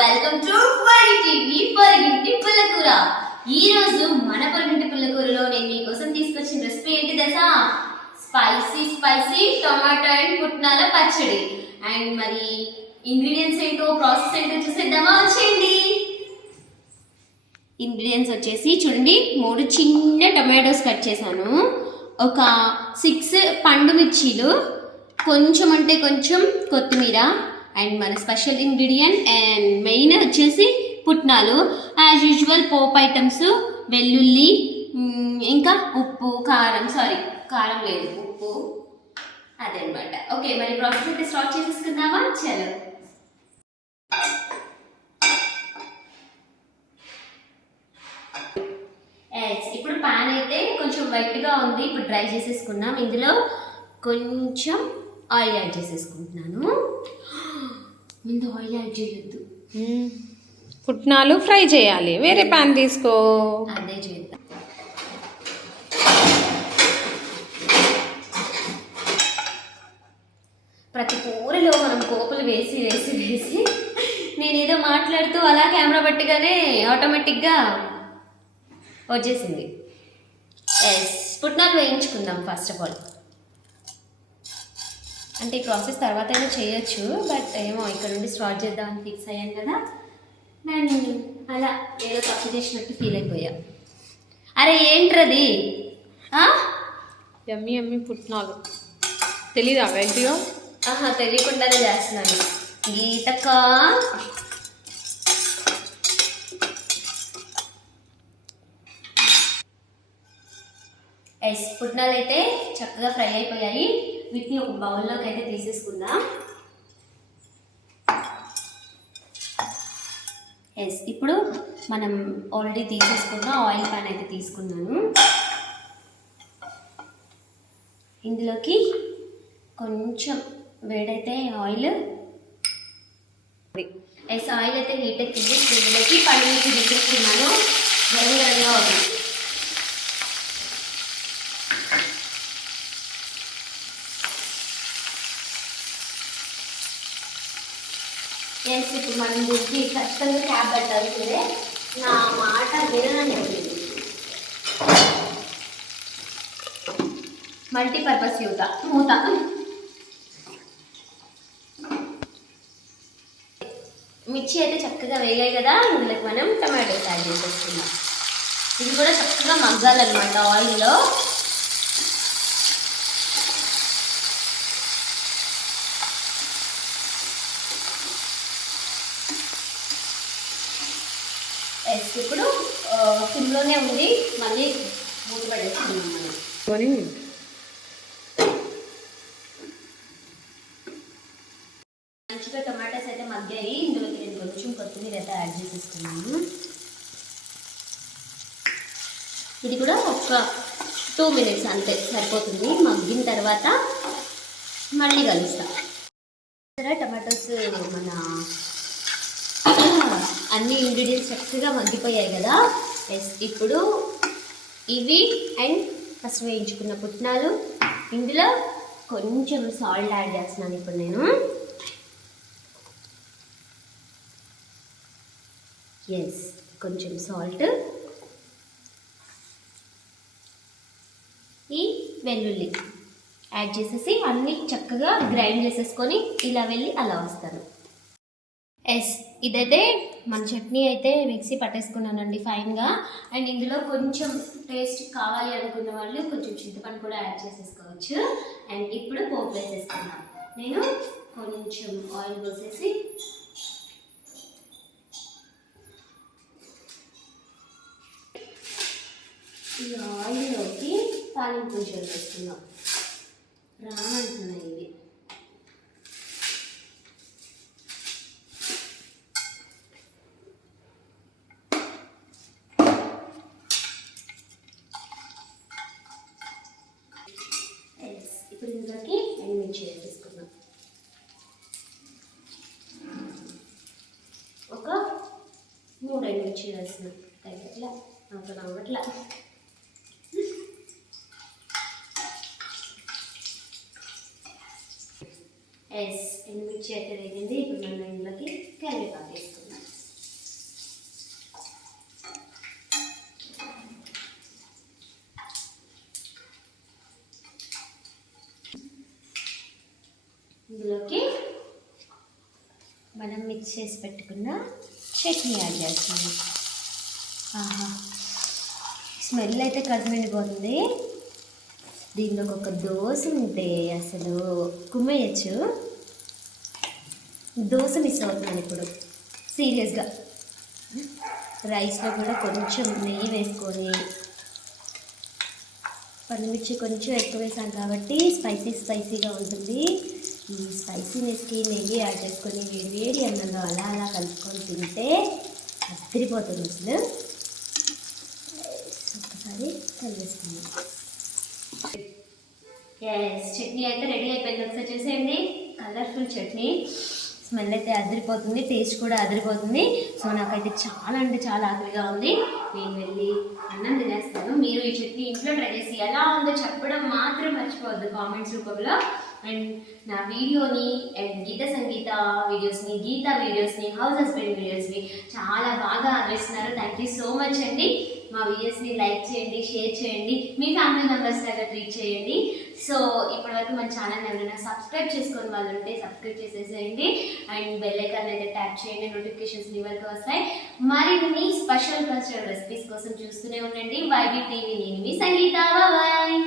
Welcome to five TV పొరిగింటి పుల్లకూర ఈ రోజు మన పొరిగింటి పుల్లకూరలో నేను మీకోసం తీసుకొచ్చిన రెసిపీ ఏంటి తెలుసా? స్పైసీ స్పైసీ టొమాటో అండ్ పుట్నాల పచ్చడి. అండ్ మరి ఇంగ్రీడియంట్స్ ఏంటో ప్రాసెస్ ఏంటో చూసేద్దామా? వచ్చేయండి. ఇంగ్రీడియంట్స్ వచ్చేసి చూడండి మూడు చిన్న టొమాటోస్ కట్ చేశాను. ఒక సిక్స్ పండు మిర్చీలు కొంచెం అంటే కొంచెం కొత్తిమీర అండ్ మన స్పెషల్ ఇంగ్రీడియంట్ అండ్ మెయిన్ వచ్చేసి పుట్నాలు. యాజ్ యూజువల్ పోప్ ఐటమ్స్ వెల్లుల్లి ఇంకా ఉప్పు కారం సారీ కారం లేదు ఉప్పు. అదనమాట ఓకే మరి ప్రాసెస్ అయితే స్టార్ట్ చేసేసుకుందామా? చలో. ఇప్పుడు పాన్ అయితే కొంచెం వైట్గా ఉంది. ఇప్పుడు డ్రై చేసేసుకున్నాం ఇందులో కొంచెం ఆయిల్ యాడ్ చేసేసుకుంటున్నాను. ముందు చేయొద్దు. పుట్నాలు ఫ్రై చేయాలి. వేరే పాన్ తీసుకో. అదే చేద్దాం. ప్రతి కూరలో మనం కోపులు వేసి వేసి వేసి నేను ఏదో మాట్లాడుతూ అలా కెమెరా పట్టుగానే ఆటోమేటిక్గా వచ్చేసింది. ఎస్ పుట్నాలు వేయించుకుందాం ఫస్ట్ ఆఫ్ ఆల్ అంటే ఈ ప్రాసెస్ తర్వాత అయినా చేయొచ్చు బట్ ఏమో ఇక్కడ నుండి స్టార్ట్ చేద్దామని ఫిక్స్ అయ్యాను కదా. నేను అలా ఏదో తప్పు చేసినట్టు ఫీల్ అయిపోయా. అరే ఏంట్రది? ఎమ్మి ఎమ్మి పుట్నాలు. తెలీదా వెంటియో ఆహా తెలియకుండానే చేస్తున్నాను. గీతక ఎస్ పుట్నాలు అయితే చక్కగా ఫ్రై అయిపోయాయి. వీటిని ఒక బౌల్లోకి అయితే తీసేసుకుందాం. ఎస్ ఇప్పుడు మనం ఆల్రెడీ తీసేసుకున్న ఆయిల్ ప్యాన్ అయితే తీసుకున్నాను. ఇందులోకి కొంచెం వేడైతే ఆయిల్ ఎస్ ఆయిల్ అయితే హీట్ ఎక్కింది. ఇందులోకి పన్నీకి తీసేసుకున్నాను గరం గరంగా ఉంది ఎస్ ఇప్పుడు మనం దీనికి ఖచ్చితంగా క్యాబ్ పెట్టాల్సిందే నా మాట వినని మల్టీపర్పస్ యూత మూత మిర్చి అయితే చక్కగా వేగాయి కదా. ఇందులోకి మనం టమాటోస్ యాడ్ చేసేసుకుందాం. ఇది కూడా చక్కగా మగ్గాలన్నమాట ఆయిల్లో ఎస్ ఇప్పుడు సిమ్లోనే ఉంది మళ్ళీ మూత పడేసుకున్నాం మంచిగా టొమాటోస్ అయితే మగ్గాయి. ఇందులోకి నేను కొంచెం కొత్తిమీర అయితే యాడ్ చేసేసుకున్నాను ఇది కూడా ఒక టూ మినిట్స్ అంతే సరిపోతుంది. మగ్గిన తర్వాత మళ్ళీ కలుస్తా. సరే టమాటోస్ మన అన్ని ఇంగ్రీడియంట్స్ చక్కగా మగ్గిపోయాయి కదా. ఎస్ ఇప్పుడు ఇవి అండ్ ఫస్ట్ వేయించుకున్న పుట్నాలు. ఇందులో కొంచెం సాల్ట్ యాడ్ చేస్తున్నాను ఇప్పుడు నేను. ఎస్ కొంచెం సాల్ట్ ఈ వెల్లుల్లి యాడ్ చేసేసి అన్నీ చక్కగా గ్రైండ్ చేసేసుకొని ఇలా వెళ్ళి అలా వస్తాను. ఎస్ ఇదైతే మన చట్నీ అయితే మిక్సీ పట్టేసుకున్నానండి ఫైన్గా. అండ్ ఇందులో కొంచెం టేస్ట్ కావాలి అనుకున్న వాళ్ళు కొంచెం చింతపండు కూడా యాడ్ చేసేసుకోవచ్చు. అండ్ ఇప్పుడు పోపు వేసేసుకున్నాం నేను కొంచెం ఆయిల్ పోసేసి ఈ ఆయిల్లోకి పాలింపు గింజలు వేసుకుందాం. ఇవి Yes. ఇప్పుడు ఇందులోకి ఎండుమిర్చి వేసేసుకుందాం ఒక మూడు ఎండుమిర్చి వేస్తున్నాం తగ్గట్లా నాకు నవ్వట్లా ఎస్ ఎండుమిర్చి అయితే తగ్గింది ఇప్పుడు మనం ఇందులోకి కరివేపాకు వేసుకుందాం ఇందులోకి మనం మిక్స్ చేసి పెట్టుకున్న చట్నీ యాడ్ చేస్తాము. ఆహా. స్మెల్ అయితే కడుపునిండిపోతుంది దీనిలో ఒక దోశ ఉంటే అసలు కుమ్మేయచ్చు. దోశ మిస్ అవుతున్నాను ఇప్పుడు. సీరియస్గా. రైస్లో కూడా కొంచెం నెయ్యి వేసుకొని పండుమిర్చి కొంచెం ఎక్కువ వేసాం కాబట్టి స్పైసీ స్పైసీగా ఉంటుంది. ఈ స్పైసీనెస్కి నెయ్యి యాడ్ చేసుకొని వేడి వేడి అన్నంలో అలా అలా కలుపుకొని తింటే అద్దరిపోతుంది అసలు. ఒక్కసారి కలిపేసుకుందాం. ఎస్ చట్నీ అయితే రెడీ అయిపోయింది. ఒకసారి చూసేయండి. కలర్ఫుల్ చట్నీ. స్మెల్ అయితే అదిరిపోతుంది టేస్ట్ కూడా అదిరిపోతుంది. సో నాకైతే చాలా అంటే చాలా ఆకలిగా ఉంది. నేను వెళ్ళి అన్నం తినేస్తాను. మీరు ఈ చట్నీ ఇంట్లో ట్రై చేసి ఎలా ఉందో చెప్పడం మాత్రం మర్చిపోవద్దు. కామెంట్స్ రూపంలో అండ్ నా వీడియోని అండ్ గీత సంగీత వీడియోస్ని గీత వీడియోస్ని హౌస్ హస్బెండ్ వీడియోస్ని చాలా బాగా ఆదరిస్తున్నారు. థ్యాంక్ యూ సో మచ్ అండి. మా వీడియోస్ని లైక్ చేయండి షేర్ చేయండి మీ ఫ్యామిలీ మెంబర్స్ లాగా ట్రీట్ చేయండి. సో ఇప్పటివరకు మన ఛానల్ ఎవరైనా సబ్స్క్రైబ్ చేసుకొని వాళ్ళు ఉంటే సబ్స్క్రైబ్ చేసేసేయండి. అండ్ బెల్ ఐకాన్ అయితే ట్యాప్ చేయండి నోటిఫికేషన్స్ మీ వరకు వస్తాయి. మరిన్ని స్పెషల్ కల్చరల్ రెసిపీస్ కోసం చూస్తూనే ఉండండి. వైబీ టీవీ నేను మీ సంగీత. బాయ్